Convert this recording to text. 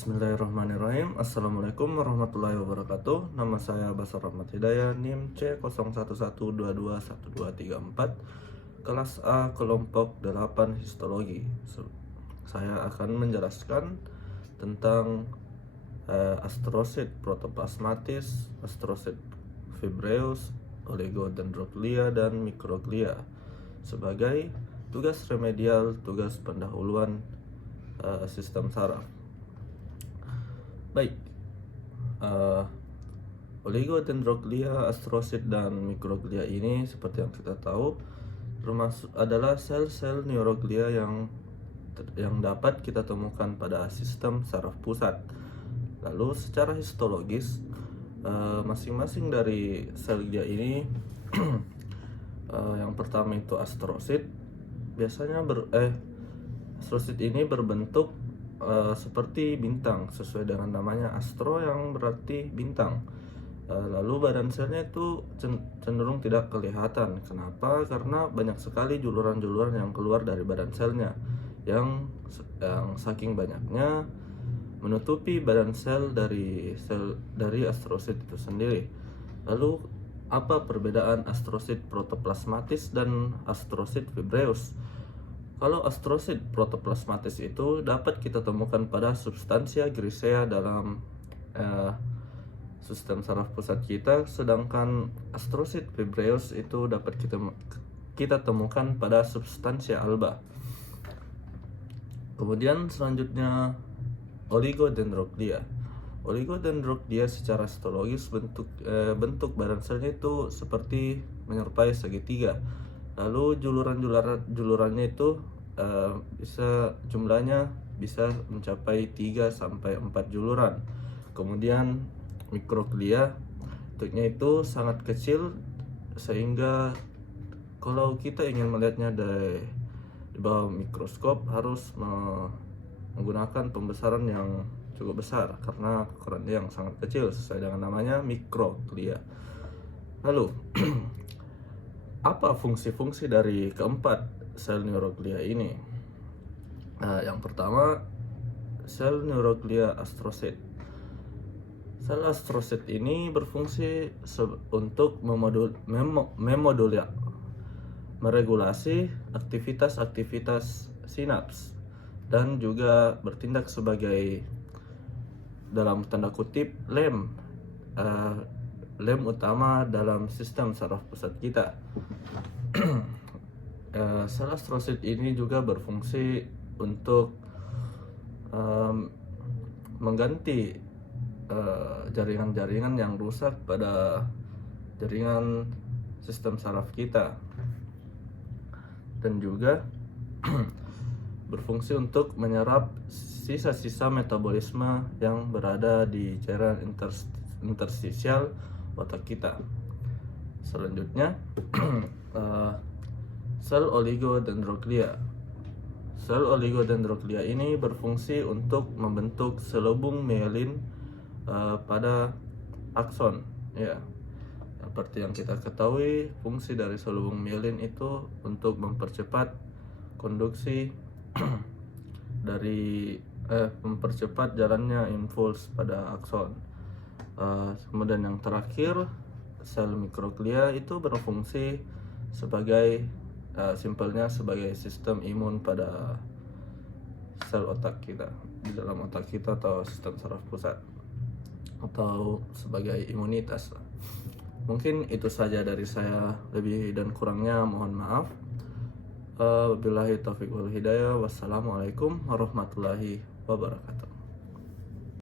Bismillahirrahmanirrahim. Assalamualaikum warahmatullahi wabarakatuh. Nama saya Basar Rahmat Hidayah, NIM C0112121234, kelas A kelompok 8 histologi. Saya akan menjelaskan tentang astrosit protoplasmatis, astrosit fibreus, oligodendroglia dan mikroglia sebagai tugas remedial, tugas pendahuluan sistem saraf. Baik, oligodendroglia, astrosit, dan mikroglia ini seperti yang kita tahu termasuk adalah sel-sel neuroglia yang dapat kita temukan pada sistem saraf pusat. Lalu secara histologis, masing-masing dari sel glia ini yang pertama itu astrosit. Biasanya astrosit ini berbentuk seperti bintang, sesuai dengan namanya astro yang berarti bintang. Lalu badan selnya itu cenderung tidak kelihatan. Kenapa? Karena banyak sekali juluran-juluran yang keluar dari badan selnya yang saking banyaknya menutupi badan sel dari astrosit itu sendiri. Lalu apa perbedaan astrosit protoplasmatis dan astrosit fibreus? Kalau astrosit protoplasmatis itu dapat kita temukan pada substansia grisea dalam sistem saraf pusat kita, sedangkan astrosit fibreus itu dapat kita temukan pada substansia alba. Kemudian selanjutnya oligodendroglia. Oligodendroglia secara histologis bentuk badan selnya itu seperti menyerupai segitiga. Lalu julurannya itu jumlahnya bisa mencapai 3 sampai 4 juluran. Kemudian mikroglia bentuknya itu sangat kecil sehingga kalau kita ingin melihatnya di bawah mikroskop harus menggunakan pembesaran yang cukup besar karena ukurannya yang sangat kecil sesuai dengan namanya mikroglia. Lalu apa fungsi-fungsi dari keempat sel neuroglia ini? Yang pertama, sel neuroglia astrosit. Sel astrosit ini berfungsi untuk meregulasi aktivitas sinaps dan juga bertindak sebagai, dalam tanda kutip, lem utama dalam sistem saraf pusat kita. Sel astrosit ini juga berfungsi untuk mengganti jaringan-jaringan yang rusak pada jaringan sistem saraf kita, dan juga berfungsi untuk menyerap sisa-sisa metabolisme yang berada di cairan interstisial otak kita. Selanjutnya sel oligodendroglia. Sel oligodendroglia ini berfungsi untuk membentuk selubung mielin pada akson. Ya, seperti yang kita ketahui, fungsi dari selubung mielin itu untuk mempercepat konduksi mempercepat jalannya impuls pada akson. Kemudian yang terakhir, sel mikroglia itu berfungsi sebagai simpelnya sebagai sistem imun pada sel otak kita, di dalam otak kita atau sistem saraf pusat, atau sebagai imunitas. Mungkin itu saja dari saya, lebih dan kurangnya mohon maaf. Wabillahi taufiq wal hidayah. Wassalamualaikum warahmatullahi wabarakatuh.